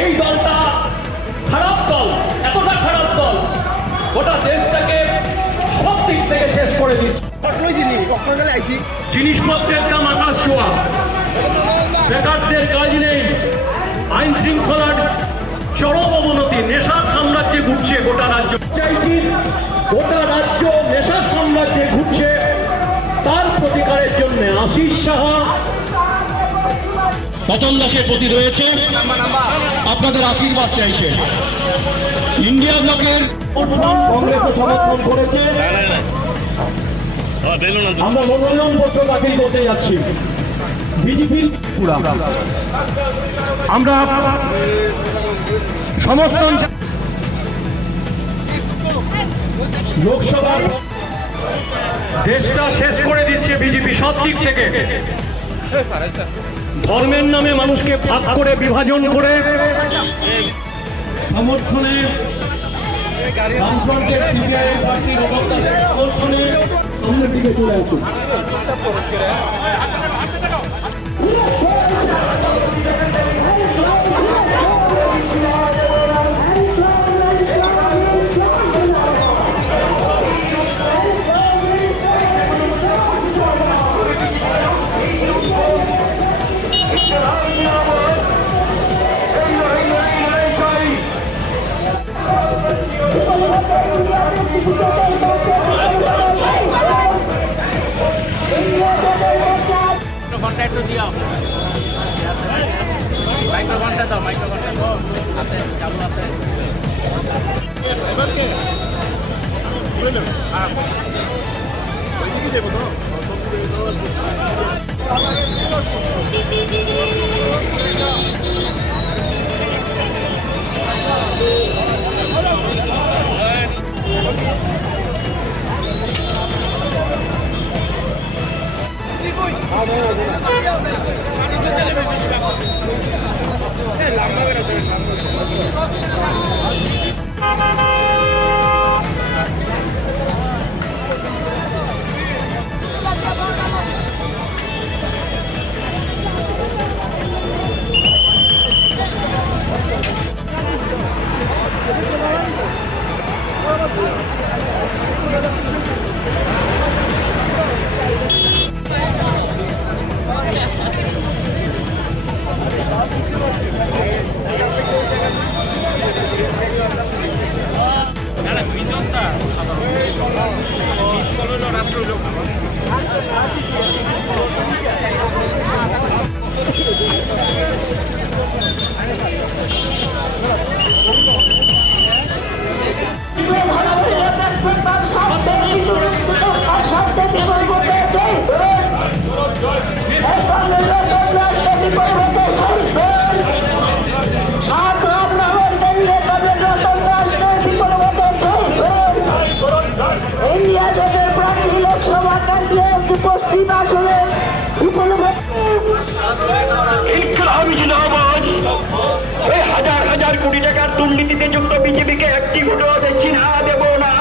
এই দলটা খারাপ দল। এতটা খারাপ দল। গোটা দেশটাকে সব দিক থেকে শেষ করে দিচ্ছে। কখনোই চিনি কখনো গেলে আইছি। জিনিসপত্রের দাম আকাশ ছোঁয়া। বেকারদের কাজ নেই। আইন শৃঙ্খলার চরম অবনতি। নেশার সাম্রাজ্যে ঘুরছে গোটা রাজ্য। চাইছি গোটা রাজ্য নেশার সাম্রাজ্যে ঘুরছে। তার প্রতিকারের জন্য আশিস সাহা পতন দাসের প্রতি রয়েছে। আপনাদের আশীর্বাদ চাইছে। ইন্ডিয়া ব্লকের কংগ্রেসও সমর্থন করেছে। আমরা মনোনয়ন পত্র দাখিল করতে যাচ্ছি। বিজেপির পুরা। আমরা সমর্থন লোকসভার দেশটা শেষ করে দিচ্ছে বিজেপি, সব দিক থেকে। ধর্মের নামে মানুষকে ভাগ করে বিভাজন করে সমর্থনে সমর্থনে চলে আসুন। মাইক্রোফোনটা একটু দিও মাইক্রোফোনটা দাও মাইক্রোফোনটা আছে চালু আছে। ইন্ডিয়া কোটি টাকার দুর্নীতিতে যুক্ত বিজেপিকে একটি ভোটও দেখি না দেব না।